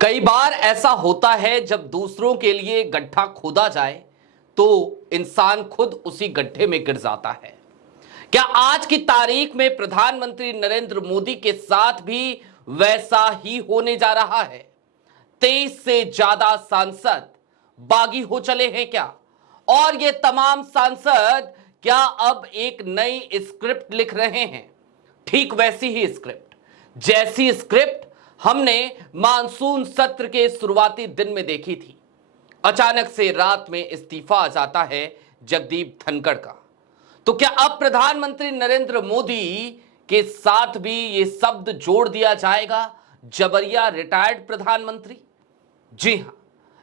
कई बार ऐसा होता है जब दूसरों के लिए गड्ढा खोदा जाए तो इंसान खुद उसी गड्ढे में गिर जाता है। क्या आज की तारीख में प्रधानमंत्री नरेंद्र मोदी के साथ भी वैसा ही होने जा रहा है? 23 से ज्यादा सांसद बागी हो चले हैं क्या? और ये तमाम सांसद क्या अब एक नई स्क्रिप्ट लिख रहे हैं? ठीक वैसी ही स्क्रिप्ट जैसी स्क्रिप्ट हमने मानसून सत्र के शुरुआती दिन में देखी थी। अचानक से रात में इस्तीफा आ जाता है जगदीप धनखड़ का। तो क्या अब प्रधानमंत्री नरेंद्र मोदी के साथ भी ये शब्द जोड़ दिया जाएगा, जबरिया रिटायर्ड प्रधानमंत्री? जी हां,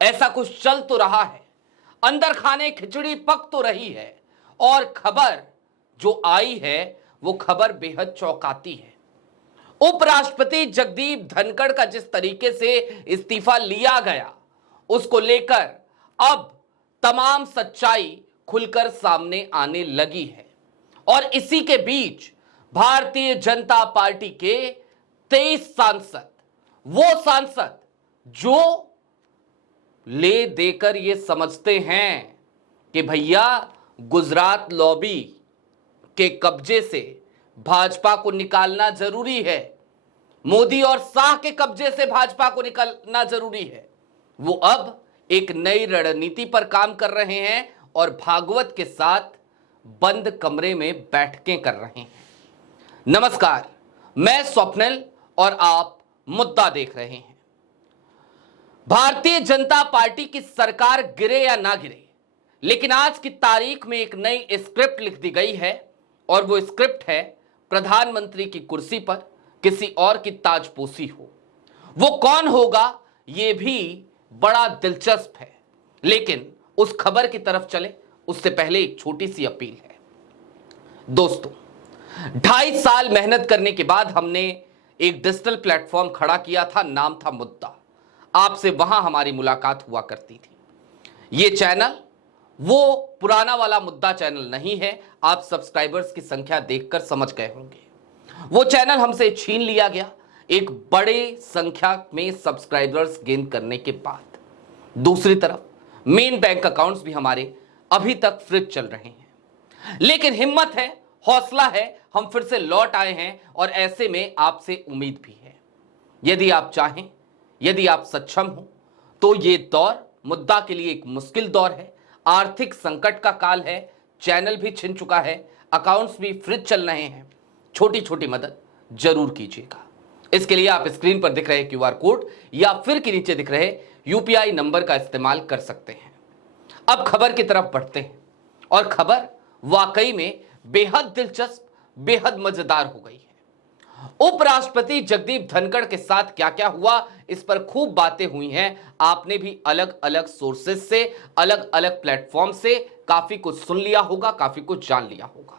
ऐसा कुछ चल तो रहा है, अंदर खाने खिचड़ी पक तो रही है, और खबर जो आई है वो खबर बेहद चौंकाती है। उपराष्ट्रपति जगदीप धनखड़ का जिस तरीके से इस्तीफा लिया गया, उसको लेकर अब तमाम सच्चाई खुलकर सामने आने लगी है। और इसी के बीच भारतीय जनता पार्टी के 23 सांसद, वो सांसद जो ले देकर ये समझते हैं कि भैया गुजरात लॉबी के कब्जे से भाजपा को निकालना जरूरी है, मोदी और शाह के कब्जे से भाजपा को निकालना जरूरी है, वो अब एक नई रणनीति पर काम कर रहे हैं और भागवत के साथ बंद कमरे में बैठकें कर रहे हैं। नमस्कार, मैं स्वप्निल और आप मुद्दा देख रहे हैं। भारतीय जनता पार्टी की सरकार गिरे या ना गिरे, लेकिन आज की तारीख में एक नई स्क्रिप्ट लिख दी गई है, और वो स्क्रिप्ट है प्रधानमंत्री की कुर्सी पर किसी और की ताजपोशी हो। वो कौन होगा ये भी बड़ा दिलचस्प है, लेकिन उस खबर की तरफ चले उससे पहले एक छोटी सी अपील है। दोस्तों, 2.5 साल मेहनत करने के बाद हमने एक डिजिटल प्लेटफॉर्म खड़ा किया था, नाम था मुद्दा। आपसे वहां हमारी मुलाकात हुआ करती थी। ये चैनल वो पुराना वाला मुद्दा चैनल नहीं है, आप सब्सक्राइबर्स की संख्या देखकर समझ गए होंगे। वो चैनल हमसे छीन लिया गया एक बड़े संख्या में सब्सक्राइबर्स गेन करने के बाद। दूसरी तरफ मेन बैंक अकाउंट्स भी हमारे अभी तक फ्रीज चल रहे हैं, लेकिन हिम्मत है, हौसला है, हम फिर से लौट आए हैं, और ऐसे में आपसे उम्मीद भी है। यदि आप चाहें, यदि आप सक्षम हो, तो ये दौर मुद्दा के लिए एक मुश्किल दौर है, आर्थिक संकट का काल है, चैनल भी छिन चुका है, अकाउंट्स भी फ्रीज चल रहे हैं। छोटी छोटी मदद जरूर कीजिएगा। इसके लिए आप स्क्रीन पर दिख रहे क्यूआर कोड या फिर के नीचे दिख रहे यूपीआई नंबर का इस्तेमाल कर सकते हैं। अब खबर की तरफ बढ़ते हैं, और खबर वाकई में बेहद दिलचस्प, बेहद मजेदार हो गई है। उपराष्ट्रपति जगदीप धनखड़ के साथ क्या क्या हुआ, इस पर खूब बातें हुई हैं। आपने भी अलग अलग सोर्सेज से, अलग अलग प्लेटफॉर्म से काफी कुछ सुन लिया होगा, काफी कुछ जान लिया होगा,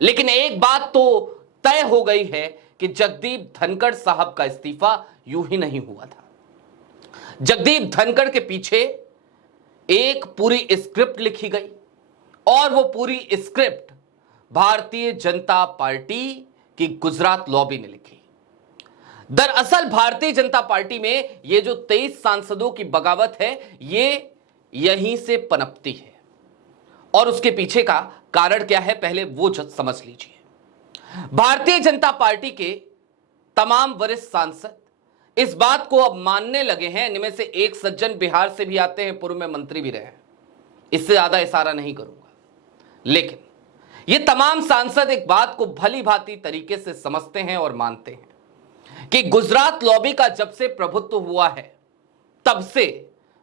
लेकिन एक बात तो तय हो गई है कि जगदीप धनखड़ साहब का इस्तीफा यूं ही नहीं हुआ था। जगदीप धनखड़ के पीछे एक पूरी स्क्रिप्ट लिखी गई, और वो पूरी स्क्रिप्ट भारतीय जनता पार्टी की गुजरात लॉबी ने लिखी। दरअसल भारतीय जनता पार्टी में ये जो 23 सांसदों की बगावत है, ये यहीं से पनपती है, और उसके पीछे का कारण क्या है पहले वो समझ लीजिए। भारतीय जनता पार्टी के तमाम वरिष्ठ सांसद इस बात को अब मानने लगे हैं, इनमें से एक सज्जन बिहार से भी आते हैं, पूर्व में मंत्री भी रहे हैं, इससे ज्यादा इशारा नहीं करूंगा, लेकिन ये तमाम सांसद एक बात को भली भांति तरीके से समझते हैं और मानते हैं कि गुजरात लॉबी का जब से प्रभुत्व हुआ है, तब से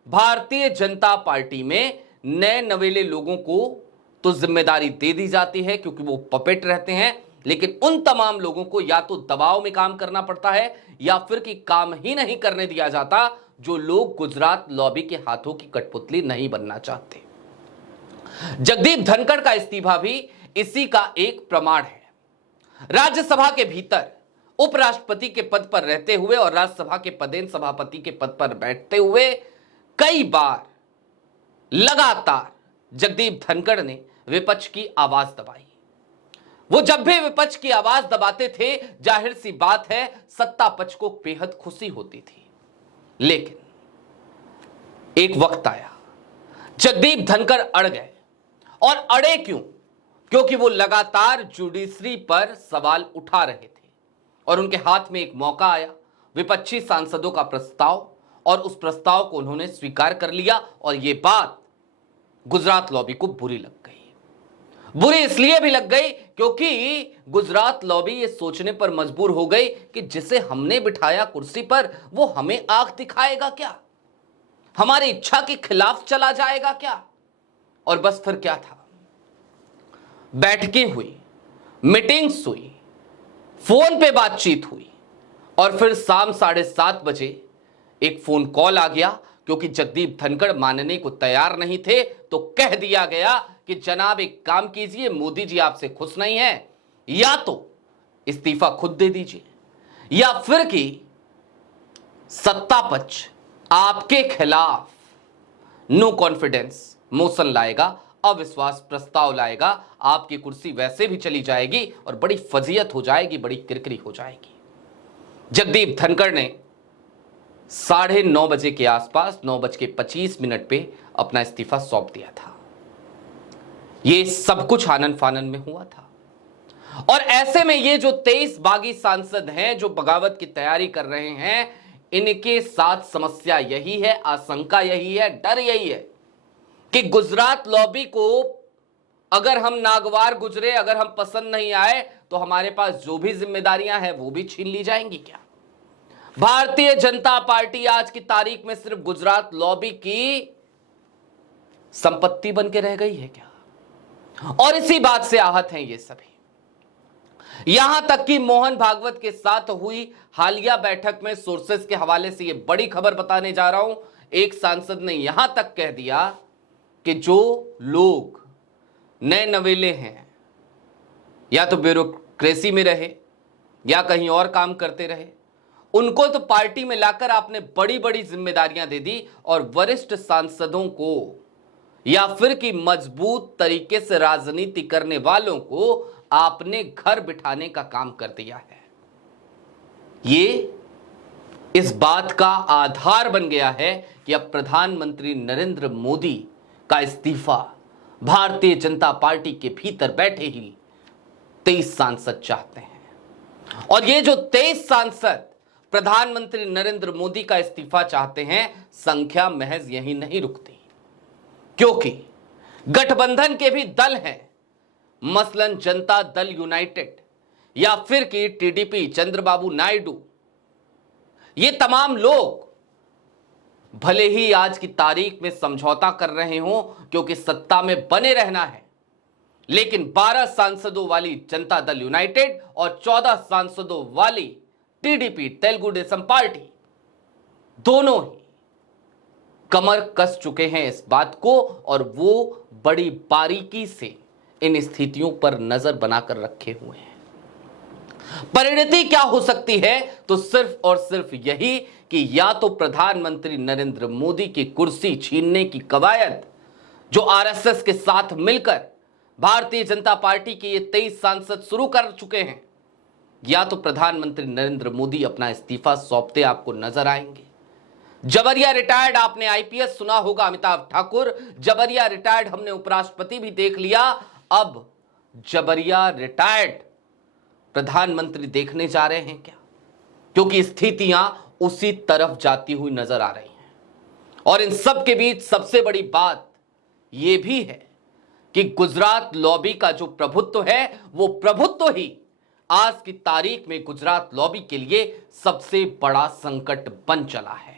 भारतीय जनता पार्टी में नए नवेले लोगों को तो जिम्मेदारी दे दी जाती है क्योंकि वो पपेट रहते हैं, लेकिन उन तमाम लोगों को या तो दबाव में काम करना पड़ता है या फिर कि काम ही नहीं करने दिया जाता जो लोग गुजरात लॉबी के हाथों की कठपुतली नहीं बनना चाहते। जगदीप धनखड़ का इस्तीफा भी इसी का एक प्रमाण है। राज्यसभा के भीतर उपराष्ट्रपति के पद पर रहते हुए और राज्यसभा के पदेन सभापति के पद पर बैठते हुए कई बार लगातार जगदीप धनखड़ ने विपक्ष की आवाज दबाई। वो जब भी विपक्ष की आवाज दबाते थे, जाहिर सी बात है सत्ता पक्ष को बेहद खुशी होती थी। लेकिन एक वक्त आया, जगदीप धनखड़ अड़ गए। और अड़े क्यों? क्योंकि वो लगातार जुडिशरी पर सवाल उठा रहे थे और उनके हाथ में एक मौका आया, विपक्षी सांसदों का प्रस्ताव, और उस प्रस्ताव को उन्होंने स्वीकार कर लिया। और यह बात गुजरात लॉबी को बुरी लग गई। बुरी इसलिए भी लग गई क्योंकि गुजरात लॉबी ये सोचने पर मजबूर हो गई कि जिसे हमने बिठाया कुर्सी पर वो हमें आंख दिखाएगा क्या, हमारी इच्छा के खिलाफ चला जाएगा क्या। और बस फिर क्या था, बैठकें हुई, मीटिंग्स हुई, फोन पे बातचीत हुई, और फिर शाम 7:30 बजे एक फोन कॉल आ गया। क्योंकि जगदीप धनखड़ मानने को तैयार नहीं थे तो कह दिया गया कि जनाब एक काम कीजिए, मोदी जी आपसे खुश नहीं है, या तो इस्तीफा खुद दे दीजिए या फिर कि सत्ता पक्ष आपके खिलाफ नो कॉन्फिडेंस मोशन लाएगा, अविश्वास प्रस्ताव लाएगा, आपकी कुर्सी वैसे भी चली जाएगी और बड़ी फजीयत हो जाएगी, बड़ी किरकिरी हो जाएगी। जगदीप धनखड़ ने 9:30 बजे के आसपास 9:25 पे अपना इस्तीफा सौंप दिया था। ये सब कुछ आनन फानन में हुआ था। और ऐसे में ये जो 23 बागी सांसद हैं जो बगावत की तैयारी कर रहे हैं, इनके साथ समस्या यही है, आशंका यही है, डर यही है कि गुजरात लॉबी को अगर हम नागवार गुजरे, अगर हम पसंद नहीं आए तो हमारे पास जो भी जिम्मेदारियां हैं वो भी छीन ली जाएंगी क्या। भारतीय जनता पार्टी आज की तारीख में सिर्फ गुजरात लॉबी की संपत्ति बन के रह गई है क्या? और इसी बात से आहत हैं ये सभी। यहां तक कि मोहन भागवत के साथ हुई हालिया बैठक में सोर्सेस के हवाले से यह बड़ी खबर बताने जा रहा हूं, एक सांसद ने यहां तक कह दिया कि जो लोग नए नवेले हैं, या तो ब्यूरोक्रेसी में रहे या कहीं और काम करते रहे, उनको तो पार्टी में लाकर आपने बड़ी बड़ी जिम्मेदारियां दे दी, और वरिष्ठ सांसदों को या फिर कि मजबूत तरीके से राजनीति करने वालों को आपने घर बिठाने का काम कर दिया है। ये इस बात का आधार बन गया है कि अब प्रधानमंत्री नरेंद्र मोदी का इस्तीफा भारतीय जनता पार्टी के भीतर बैठे ही 23 सांसद चाहते हैं। और ये जो 23 सांसद प्रधानमंत्री नरेंद्र मोदी का इस्तीफा चाहते हैं, संख्या महज यही नहीं रुकती, क्योंकि गठबंधन के भी दल हैं, मसलन जनता दल यूनाइटेड या फिर कि टीडीपी चंद्रबाबू नायडू। ये तमाम लोग भले ही आज की तारीख में समझौता कर रहे हों क्योंकि सत्ता में बने रहना है, लेकिन 12 सांसदों वाली जनता दल यूनाइटेड और 14 सांसदों वाली टीडीपी तेलुगु देशम पार्टी दोनों ही कमर कस चुके हैं इस बात को, और वो बड़ी बारीकी से इन स्थितियों पर नजर बनाकर रखे हुए हैं। परिणति क्या हो सकती है? तो सिर्फ और सिर्फ यही कि या तो प्रधानमंत्री नरेंद्र मोदी की कुर्सी छीनने की कवायद जो आरएसएस के साथ मिलकर भारतीय जनता पार्टी के ये 23 सांसद शुरू कर चुके हैं, या तो प्रधानमंत्री नरेंद्र मोदी अपना इस्तीफा सौंपते आपको नजर आएंगे। जबरिया रिटायर्ड, आपने आईपीएस सुना होगा, अमिताभ ठाकुर जबरिया रिटायर्ड, हमने उपराष्ट्रपति भी देख लिया, अब जबरिया रिटायर्ड प्रधानमंत्री देखने जा रहे हैं क्या? क्योंकि स्थितियां उसी तरफ जाती हुई नजर आ रही हैं। और इन सब के बीच सबसे बड़ी बात यह भी है कि गुजरात लॉबी का जो प्रभुत्व है, वो प्रभुत्व ही आज की तारीख में गुजरात लॉबी के लिए सबसे बड़ा संकट बन चला है।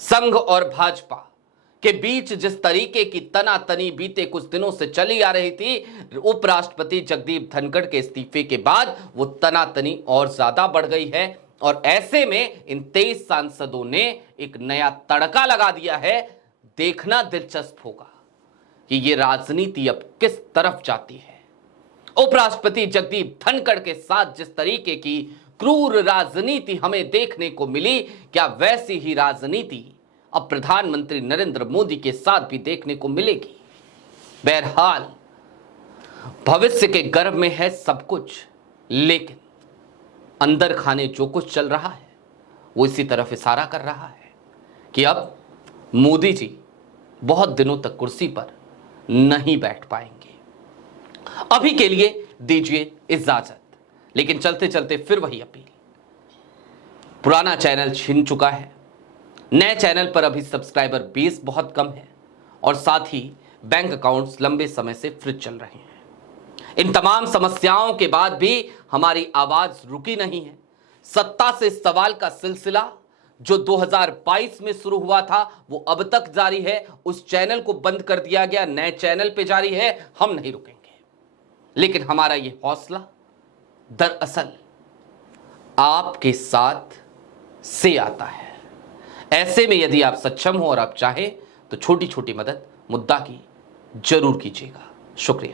संघ और भाजपा के बीच जिस तरीके की तनातनी बीते कुछ दिनों से चली आ रही थी, उपराष्ट्रपति जगदीप धनखड़ के इस्तीफे के बाद वो तनातनी और ज्यादा बढ़ गई है। और ऐसे में इन 23 सांसदों ने एक नया तड़का लगा दिया है। देखना दिलचस्प होगा कि ये राजनीति अब किस तरफ जाती है। उपराष्ट्रपति जगदीप धनखड़ के साथ जिस तरीके की क्रूर राजनीति हमें देखने को मिली, क्या वैसी ही राजनीति अब प्रधानमंत्री नरेंद्र मोदी के साथ भी देखने को मिलेगी? बहरहाल भविष्य के गर्भ में है सब कुछ, लेकिन अंदर खाने जो कुछ चल रहा है वो इसी तरफ इशारा कर रहा है। कि अब मोदी जी बहुत दिनों तक कुर्सी पर नहीं बैठ पाएंगे। अभी के लिए दीजिए इजाजत, लेकिन चलते चलते फिर वही अपील। पुराना चैनल छिन चुका है, नए चैनल पर अभी सब्सक्राइबर बेस बहुत कम है और साथ ही बैंक अकाउंट्स लंबे समय से फ्रीज चल रहे हैं। इन तमाम समस्याओं के बाद भी हमारी आवाज रुकी नहीं है। सत्ता से सवाल का सिलसिला जो 2022 में शुरू हुआ था वो अब तक जारी है। उस चैनल को बंद कर दिया गया, नए चैनल पे जारी है। हम नहीं रुकेंगे, लेकिन हमारा ये हौसला दरअसल आपके साथ से आता है। ऐसे में यदि आप सक्षम हो और आप चाहें तो छोटी छोटी मदद मुद्दा की जरूर कीजिएगा। शुक्रिया।